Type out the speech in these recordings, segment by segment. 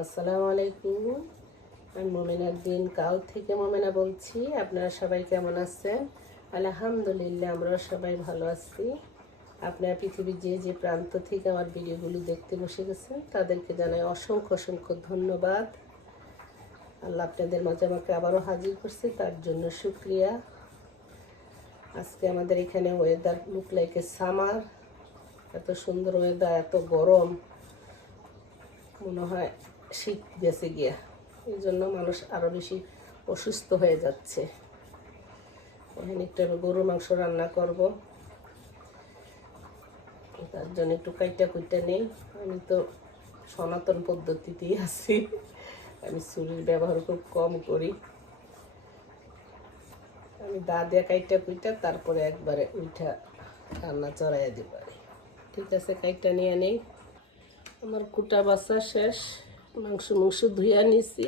আসসালামু আলাইকুম। আমি মোমেনার দিন কাউ থেকে মোমেনা বলছি। আপনারা সবাই কেমন আছেন? আলহামদুলিল্লাহ আমরা সবাই ভালো আছি। আপনারা পৃথিবীর যে যে প্রান্ত থেকে আমার ভিডিওগুলো দেখতে বসে গেছেন, তাদেরকে জানাই অসংখ্য অসংখ্য ধন্যবাদ। আল্লাহ আপনাদের মাঝে আমাকে আবারও হাজির করছে, তার জন্য শুক্রিয়া। আজকে আমাদের এখানে ওয়েদার লুক লাইক সামার এত সুন্দর ওয়েদার এত গরম। মনে হয় শীত গেছে গিয়া। এই জন্য মানুষ আরও বেশি অসুস্থ হয়ে যাচ্ছে। এখানে একটু আমি গরু মাংস রান্না করব। তার জন্য একটু কাইটা কুইটা নেই। আমি তো সনাতন পদ্ধতিতেই আছি। আমি চুরির ব্যবহার খুব কম করি। আমি দা দিয়ে কাইটা কুইটা তারপরে একবারে উঠা রান্না চড়াইয়া পারি ঠিক আছে, কাইটা নিয়ে নেই। আমার কুটা বাসা শেষ। মাংস মাংস ধুইয়া নিছি।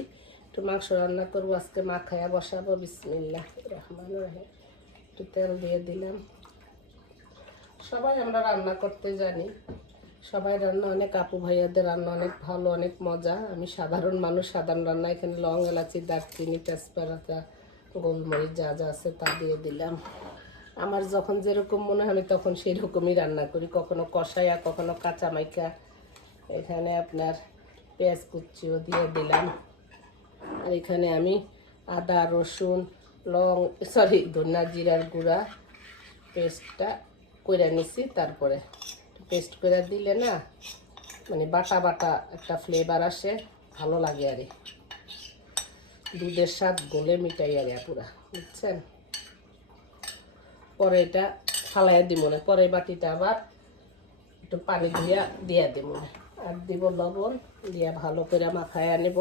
একটু মাংস রান্না করব, আজকে মাখায়া বসাবো। বিসমিল্লাহ রহমান রহিম। একটু তেল দিয়ে দিলাম। সবাই আমরা রান্না করতে জানি। সবাই রান্না অনেক, আপু ভাইয়াদের রান্না অনেক ভালো, অনেক মজা। আমি সাধারণ মানুষ, সাধারণ রান্না। এখানে লং এলাচি, দারচিনি, তেজপাতা, গোলমরিচ যা যা আছে তা দিয়ে দিলাম। আমার যখন যেরকম মনে হয়, আমি তখন সেই রকমই রান্না করি। কখনো কষাইয়া কখনো কাঁচা মাইকা। এখানে আপনার পেঁয়াজ কুচিও দিয়ে দিলাম। আর এখানে আমি আদা, রসুন, লং সরি ধনা জিরার গুঁড়া পেস্টটা করে নিছি তারপরে। পেস্ট করে দিলে না মানে বাটা বাটা একটা ফ্লেভার আসে, ভালো লাগে আরে। দুধের স্বাদ গলে মিটাই আরে পুরা বুঝছেন? পরে এটা ফালাইয়া দিব না, পরে বাটিটা আবার একটু পানি দিয়া দিয়া দিব না। আর দিব লবণ, দিয়া ভালো করে মাখায় আনিব।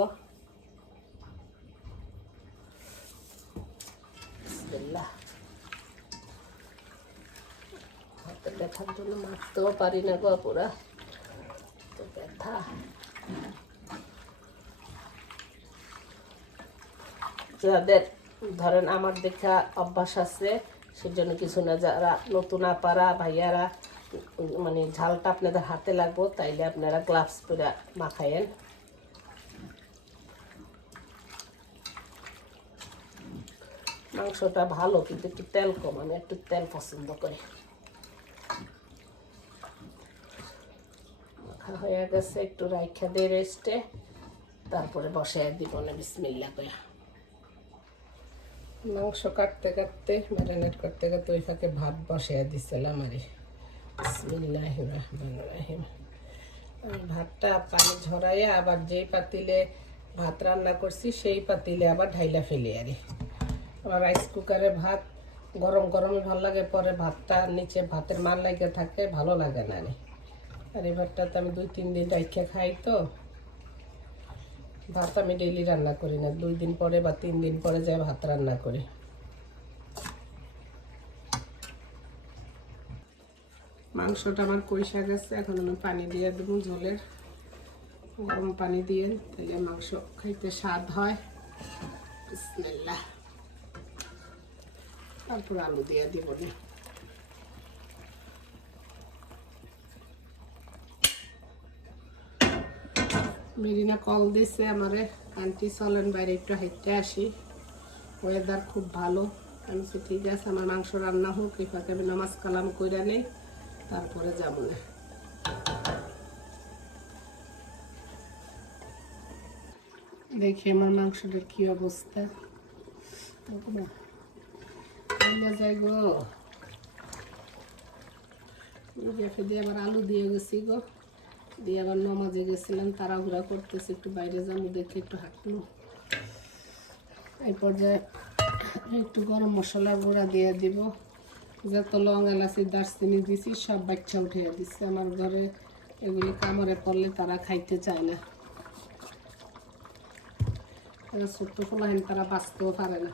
হাতে ব্যথার জন্য মাখতেও পারি না গো পুরা তো ব্যথা। যাদের, ধরেন আমার দেখা অভ্যাস আছে, সেজন্য কিছু না, যারা নতুন আপারা, ভাইয়ারা মানে ঝালটা আপনাদের হাতে লাগবো, তাইলে আপনারা গ্লাভস পরে মাখায়েন। মাংসটা ভালো, কিন্তু একটু তেল কম, আমি একটু তেল পছন্দ করি। মাখা হয়ে গেছে, একটু রাইখা দিয়ে রেস্টে, তারপরে বসে দিব না বিসমিল্লা করে। মাংস কাটতে কাটতে, ম্যারিনেট করতে করতে ওই ভাত বসিয়ে দিছিলাম আরে ভাতটা পানি ঝরাইয়া আবার যেই পাতিলে ভাত রান্না করছি, সেই পাতিলে আবার ঢাইলা ফেলি আরে আবার রাইস কুকারে ভাত গরম গরমই ভালো লাগে, পরে ভাতটা নিচে ভাতের মান লাগে থাকে, ভালো লাগে না রে আর এই ভাতটা তো আমি দুই তিন দিন রাইখে খাই তো, ভাত আমি ডেইলি রান্না করি না। দুই দিন পরে বা তিন দিন পরে যাই ভাত রান্না করি। মাংসটা আমার কইসা গেছে এখন আমি পানি দিয়ে দেবো ঝোলের। গরম পানি দিয়ে তাহলে মাংস খাইতে স্বাদ হয়। বিসমিল্লাহ। তারপর আলু দিয়ে দিব না। মেরিনা কল দিছে আমারে, আন্টি, চলেন বাইরে একটু হেঁটে আসি। ওয়েদার খুব ভালো। আমি ঠিক আছে, আমার মাংস রান্না হোক, এই ফাঁকে আমি নামাজ কালাম করে নেই। তারপরে যাব। না দেখি আমার মাংসটার কি অবস্থা। যাই গো। দিয়ে আবার আলু দিয়ে গেছি গো। দিয়ে আবার নমাজে গেছিলাম, তাড়াহুড়া করতেছি, একটু বাইরে যাব, দেখে একটু হাঁটলো এই পর্যায়ে একটু গরম মশলা গুঁড়া দিয়ে দিব। যত লং এলাচি দারচিনি দিছি, সব বাচ্চা উঠে দিচ্ছে আমার ঘরে এগুলি কামড়ে পড়লে তারা খাইতে চায় না। ছোট্ট ফলাহেন তারা বাঁচতেও পারে না।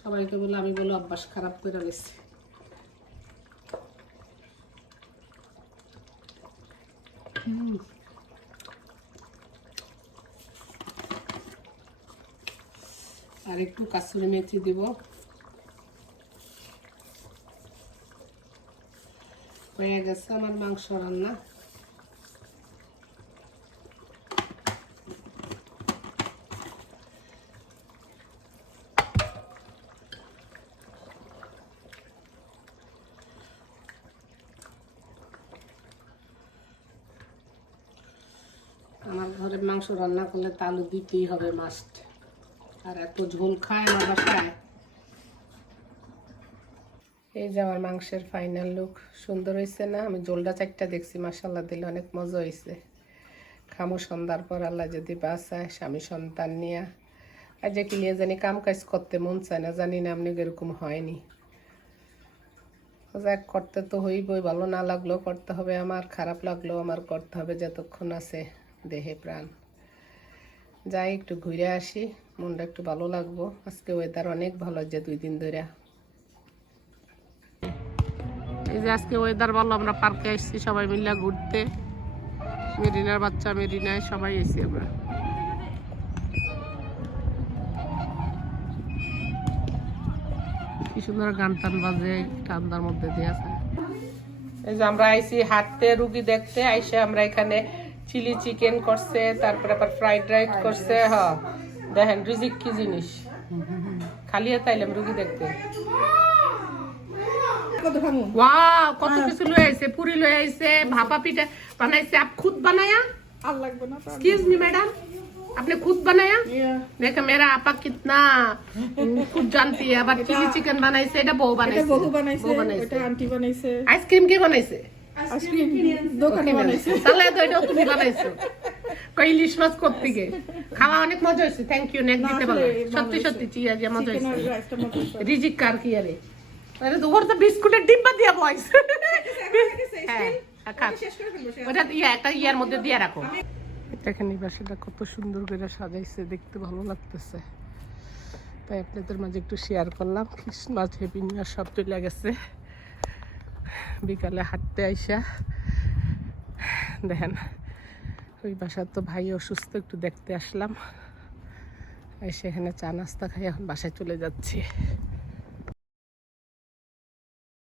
সবাইকে বলে, আমি বলে, অভ্যাস খারাপ করে গেছি হুম। আর একটু কাসুরি মেথি দিব। হয়ে গেছে আমার মাংস রান্না। আমার ঘরে মাংস রান্না করলে তালু দিতেই হবে মাস্ট আর এত ঝোল খায় আমার বাসায়। এই যে আমার মাংসের ফাইনাল লুক সুন্দর হয়েছে না? আমি জোলটা চারটা দেখছি মাসাল্লাহ দিলে অনেক মজা হয়েছে খামো সন্ধ্যার পর আল্লাহ যদি বাসায় স্বামী সন্তান নিয়ে। আর যে কি নিয়ে জানি কাম কাজ করতে মন চায় না, জানি না আপনি এরকম হয়নি। যাক, করতে তো হইবই, ভালো না লাগলেও করতে হবে আমার, খারাপ লাগলেও আমার করতে হবে, যতক্ষণ আছে দেহে প্রাণ। যাই, একটু ঘুরে আসি। মনটা একটু ভালো লাগবো। আজকে ওয়েদার অনেক ভালো যে দুই দিন ধরে। এই যে আজকে ওয়েদার ভালো, আমরা পার্কে আসছি সবাই মিলে ঘুরতে। মেরিনার বাচ্চা মেরিনায় সবাই এসেছি আমরা। কি সুন্দর গান টান বাজে ঠান্ডার মধ্যে দিয়ে আছে। এই যে আমরা আইসি হাঁটতে, রুগী দেখতে, আইসে আমরা এখানে চিলি চিকেন করছে তারপরে আবার ফ্রাইড রাইস করছে হ দেখেন রিজিক কি জিনিস খালি তাইলাম রুগী দেখতে ওয়াও কত কিছু লয়ে আইছে পুরি লয়ে আইছে ভাপা পিঠা বানাইছে আপ খুদ বানায়া আর লাগবে না তো एक्सक्यूज मी मैडम आपने खुद बनाया देखो मेरा आपा कितना खुद जानती है আবার চিলি চিকেন বানাইছে এটা বউ এটা বানাইছে বহু বানাইছে বউ বানাইছে এটা আন্টি বানাইছে আইসক্রিম কে বানাইছে আইসক্রিম দোকানে বানাইছে। তাহলে তো এটাও তুমি বানাইছো। কই ইলিশ মাছ করতে গিয়ে খাওয়া অনেক মজা হয়েছে। থ্যাংক ইউ নেক দিতে আসলে সত্যি সত্যি চিয়া যে মজা হয়েছে। রিজিক কার কি আরে? আরে তো ওর তো বিস্কুটের ডিব্বা দিয়া বয়স। হ্যাঁ। ওটা ইয়া একটা ইয়ার মধ্যে দিয়ে রাখো। দেখেন এই বাসাটা কত সুন্দর করে সাজাইছে দেখতে ভালো লাগতেছে। তাই আপনাদের মাঝে একটু শেয়ার করলাম। খ্রিস্টমাস হ্যাপি নিউ ইয়ার সব চলে গেছে। বিকালে হাঁটতে আইসা। দেখেন, ওই বাসার তো ভাই অসুস্থ, একটু দেখতে আসলাম। এসে এখানে চা নাস্তা খাই, এখন বাসায় চলে যাচ্ছি।